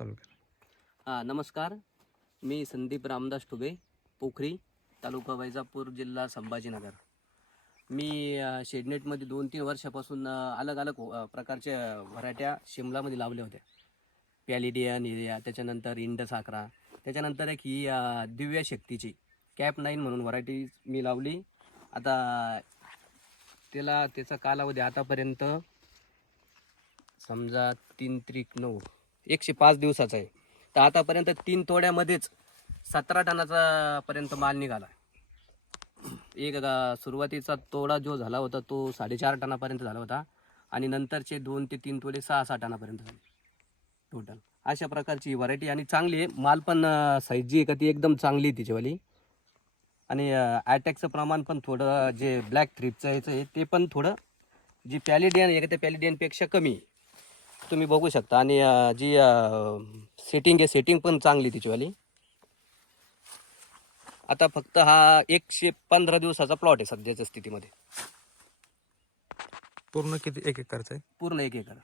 चालू करा. नमस्कार, मी संदीप रामदास ठुबे, पोखरी, तालुका वैजापूर, जिल्हा संभाजीनगर. मी शेडनेटमध्ये 2-3 वर्षापासून अलग अलग प्रकारच्या व्हरायट्या शिमलामध्ये लावल्या होत्या. पॅलिडियन एरिया, त्याच्यानंतर इंडस आकरा, त्याच्यानंतर एक ही दिव्य शक्तीची कॅप 9 म्हणून व्हरायटी मी लावली. आता त्याचा कालावधी आतापर्यंत समजा 3-9 105 दिवसाचा आहे. तर आतापर्यंत 3 तोड्यामध्येच 17 टनाचा पर्यंत माल निघाला. सुरुवातीचा तोडा जो झाला होता तो 4.5 टनापर्यंत झाला होता आणि नंतरचे 2 ते 3 तोडे 6-6 टनापर्यंत झाले टोटल. अशा प्रकारची व्हरायटी आणि चांगली आहे. माल पण साईज जी आहे का ती एकदम चांगली आहे तिच्यावाली. आणि ॲटॅकचं प्रमाण पण थोडं जे ब्लॅक थ्रिपचं याचं आहे ते पण थोडं जी पॅलिडियन आहे का त्या पॅलिडियनपेक्षा कमी आहे. तुम्ही बघू शकता. आणि जी सेटिंग आहे सेटिंग पण चांगली तिच्यावाली. आता फक्त हा 115 दिवसाचा प्लॉट आहे सध्याच्या स्थितीमध्ये. पूर्ण किती एक एकरचा आहे? पूर्ण 1 एकर.